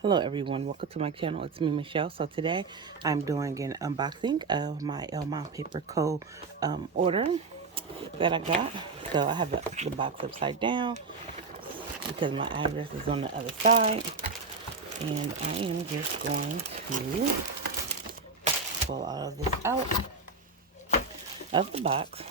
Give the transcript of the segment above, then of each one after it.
Hello everyone, welcome to my channel. It's me, Michelle. So today I'm doing an unboxing of my Ellemon paperco order that I got. So I have the box upside down because my address is on the other side. And I am just going to pull all of this out of the box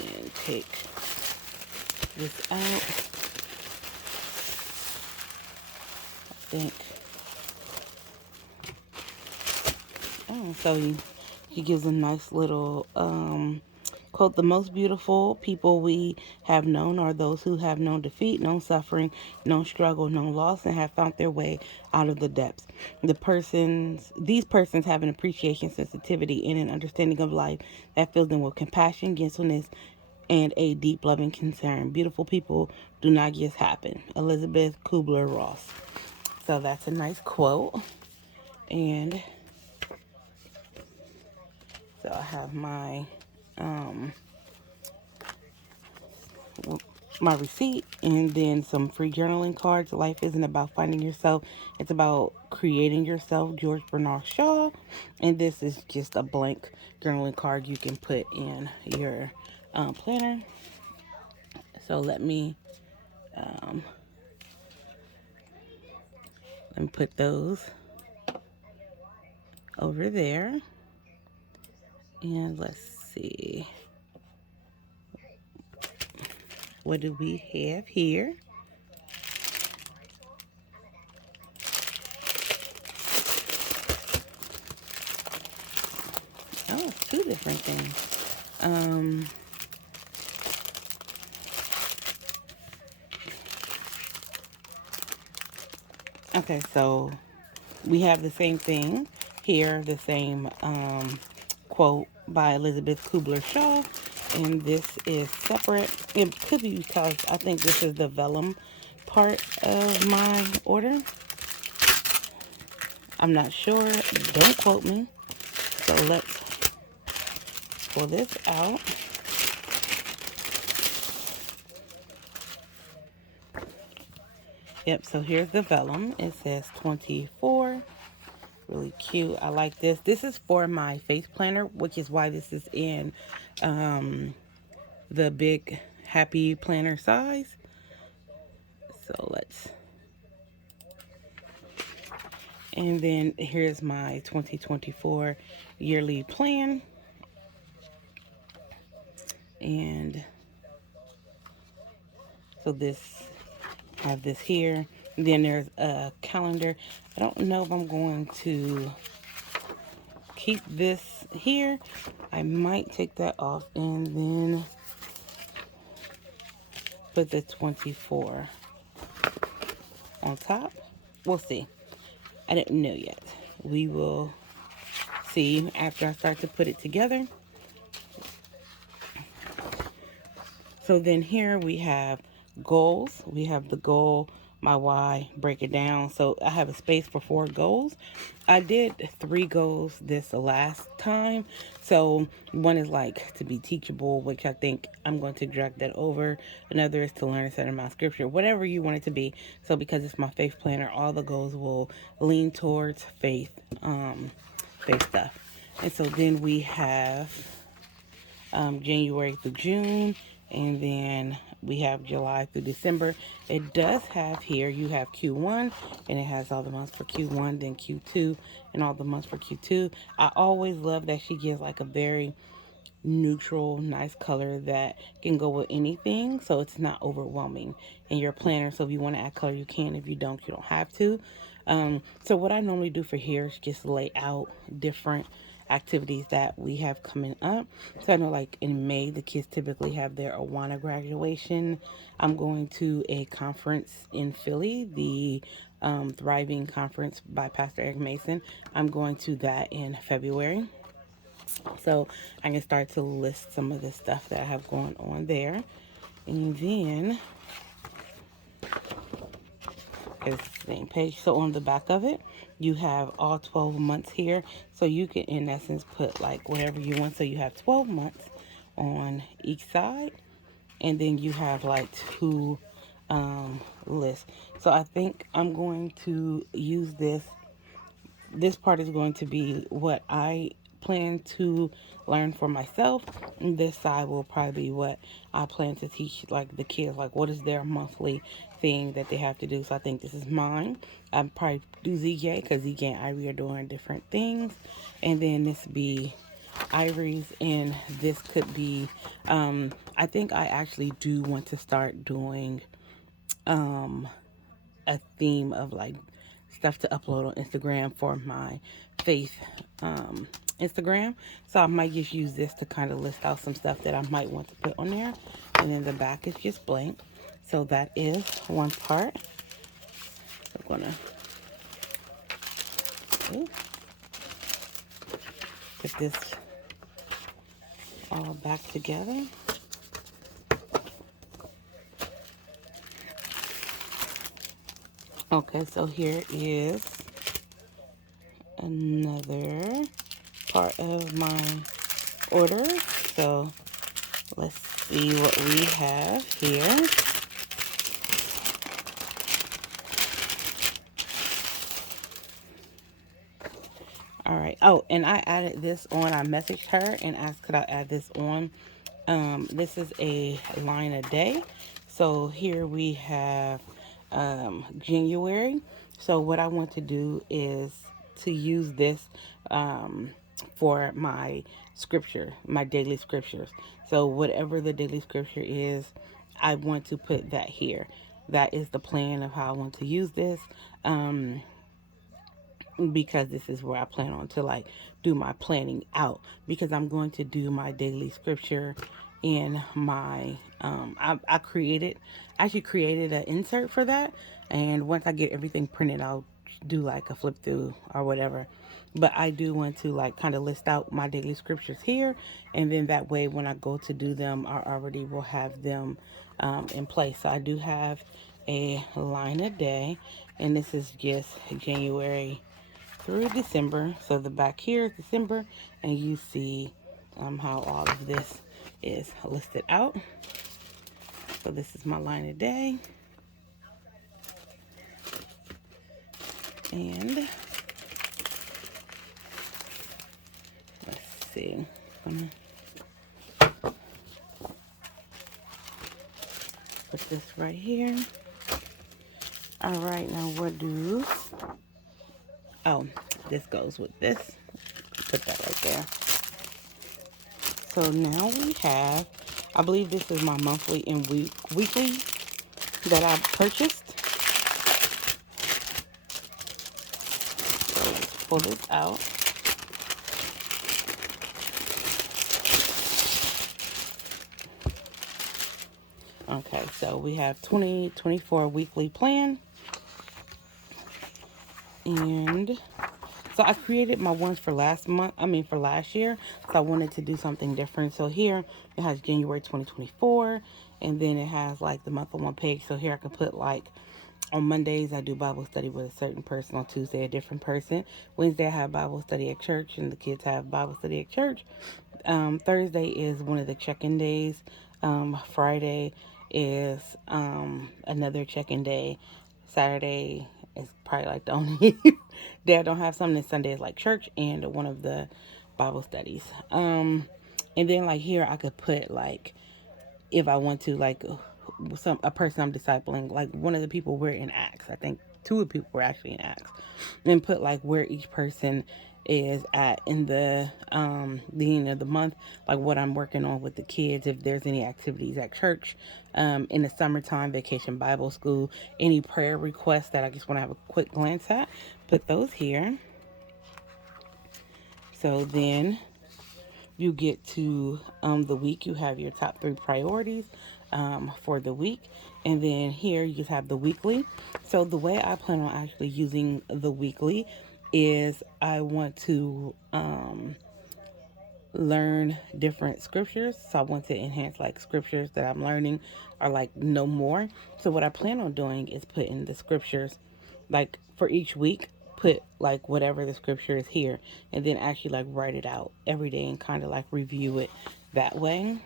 and take this out. I think. Oh, so he gives a nice little quote: "The most beautiful people we have known are those who have known defeat, known suffering, known struggle, known loss, and have found their way out of the depths. These persons have an appreciation, sensitivity, and an understanding of life that fills them with compassion, gentleness, and a deep loving concern. Beautiful people do not just happen." Elizabeth Kubler-Ross. So that's a nice quote. And so I have um, my receipt and then some free journaling cards. Life isn't about finding yourself, it's about creating yourself. George Bernard Shaw. And this is just a blank journaling card you can put in your planner. So um, let me put those over there. And let's see, what do we have here? Oh, it's two different things. Okay, so we have the same thing here, the same quote by Elizabeth Kubler-Shaw, and this is separate. It could be because I think this is the vellum part of my order. I'm not sure. Don't quote me. So let's pull this out. Yep, so here's the vellum. It says 24. Really cute. I like this. This is for my face planner, which is why this is in the big happy planner size. So and then here's my 2024 yearly plan. And so have this here. And then there's a calendar. I don't know if I'm going to keep this here. I might take that off and then put the 24 on top. We'll see. I didn't know yet. We will see after I start to put it together. So then here we have goals. We have the goal, my why, break it down. So I have a space for 4 goals. I did 3 goals this last time. So one is like to be teachable, which I think I'm going to drag that over. Another is to learn a certain amount of scripture, whatever you want it to be. So because it's my faith planner, all the goals will lean towards faith stuff. And so then we have January through June, and then we have July through December. It does have here, you have Q1, and it has all the months for Q1, then Q2, and all the months for Q2. I always love that she gives like a very neutral, nice color that can go with anything, so it's not overwhelming in your planner. So if you want to add color, you can. If you don't, you don't have to. So what I normally do for here is just lay out different activities that we have coming up. So I know like in May, the kids typically have their Awana graduation. I'm going to a conference in Philly, the Thriving Conference by Pastor Eric Mason. I'm going to that in February. So I can start to list some of the stuff that I have going on there. And then it's the same page. So on the back of it, you have all 12 months here. So you can, in essence, put like whatever you want. So you have 12 months on each side. And then you have like 2 list. So I think I'm going to use this part is going to be what I plan to learn for myself. And this side will probably be what I plan to teach like the kids, like what is their monthly thing that they have to do. So I think this is mine. I probably do ZJ because ZJ and Ivory are doing different things. And then this be Ivory's, and this could be I think I actually do want to start doing a theme of like stuff to upload on Instagram for my faith Instagram. So I might just use this to kind of list out some stuff that I might want to put on there. And then the back is just blank. So that is one part. I'm gonna put this all back together. Okay, so here is another part of my order. So let's see what we have here. All right. Oh, and I added this on. I messaged her and asked could I add this on. This is a line a day. So here we have January. So what I want to do is to use this for my scripture, my daily scriptures. So whatever the daily scripture is, I want to put that here. That is the plan of how I want to use this. Because this is where I plan on to like do my planning out, because I'm going to do my daily scripture in my I actually created an insert for that, and once I get everything printed I'll do like a flip through or whatever. But I do want to like kind of list out my daily scriptures here, and then that way when I go to do them I already will have them in place. So I do have a line a day, and this is just January through December. So the back here is December, and you see how all of this is listed out. So this is my line a day, and let's see, I'm gonna put this right here. All right, now oh, this goes with this. Put that right there. So now we have, I believe this is my monthly and weekly that I purchased. So let's pull this out. Okay, so we have 2024 weekly plan. And so I created my ones for for last year. So I wanted to do something different. So here it has January 2024, and then it has like the month on one page. So here I could put like on Mondays I do Bible study with a certain person. On Tuesday a different person. Wednesday I have Bible study at church, and the kids have Bible study at church. Thursday is one of the check-in days. Friday is another check-in day. Saturday is probably like the only day I don't have something. And Sunday is like church and one of the Bible studies. And then like here I could put like, if I want to, like a person I'm discipling, like one of the people we're in Acts. I think two of the people were actually in Acts, and put like where each person is at in the end of the month, like what I'm working on with the kids, if there's any activities at church, in the summertime, vacation Bible school, any prayer requests that I just want to have a quick glance at, put those here. So then you get to the week, you have your top 3 priorities for the week. And then here you just have the weekly. So the way I plan on actually using the weekly is I want to learn different scriptures. So I want to enhance like scriptures that I'm learning or like know more. So what I plan on doing is putting the scriptures like for each week, put like whatever the scripture is here, and then actually like write it out every day and kind of like review it that way.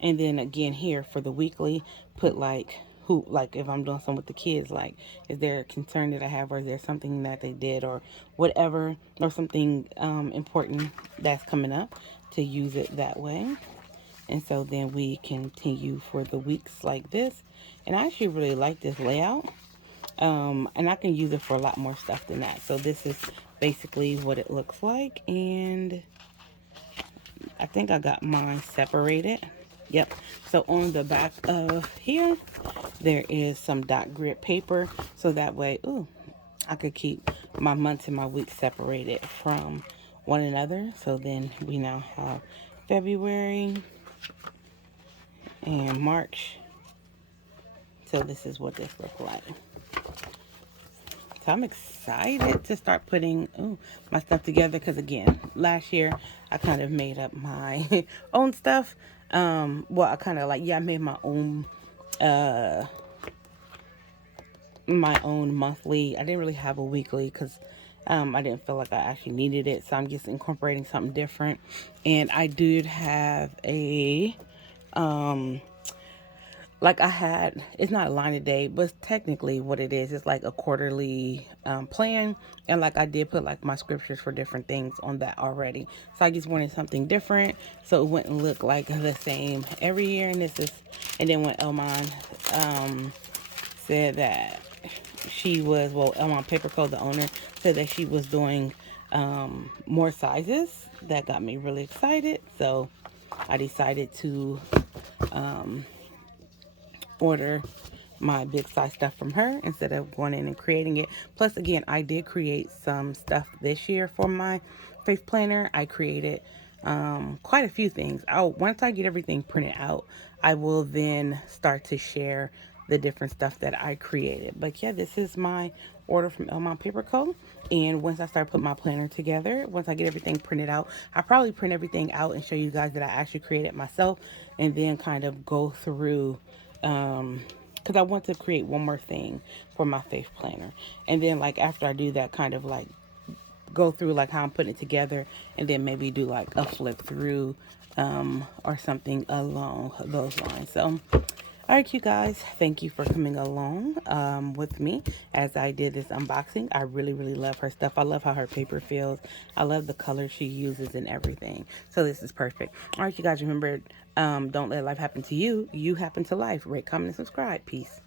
And then again here for the weekly, put like who, like if I'm doing something with the kids, like is there a concern that I have, or is there something that they did, or whatever, or something important that's coming up, to use it that way. And so then we continue for the weeks like this. And I actually really like this layout. And I can use it for a lot more stuff than that. So this is basically what it looks like. And I think I got mine separated. Yep. So on the back of here, there is some dot grid paper. So that way, ooh, I could keep my months and my weeks separated from one another. So then we now have February and March. So this is what this looks like. So I'm excited to start putting my stuff together, because again, last year I kind of made up my own stuff. Well, I kind of like, I made my own monthly. I didn't really have a weekly because I didn't feel like I actually needed it. So I'm just incorporating something different. And I did have a like I had, it's not a line a day, but technically what it is, it's like a quarterly plan. And like I did put like my scriptures for different things on that already. So I just wanted something different so it wouldn't look like the same every year. And this is, and then when Ellemon said that Ellemon Paperco, the owner, said that she was doing more sizes, that got me really excited. So I decided to order my big size stuff from her instead of going in and creating it. Plus, again, I did create some stuff this year for my faith planner. I created quite a few things. Once I get everything printed out, I will then start to share the different stuff that I created. But yeah, this is my order from Ellemon Paper Co. And once I start putting my planner together, once I get everything printed out, I'll probably print everything out and show you guys that I actually created myself, and then kind of go through because I want to create one more thing for my faith planner. And then like after I do that, kind of like go through like how I'm putting it together, and then maybe do like a flip through or something along those lines. So all right, you guys, thank you for coming along with me as I did this unboxing. I really, really love her stuff. I love how her paper feels. I love the color she uses and everything. So this is perfect. All right, you guys, remember, don't let life happen to you. You happen to life. Rate, comment, and subscribe. Peace.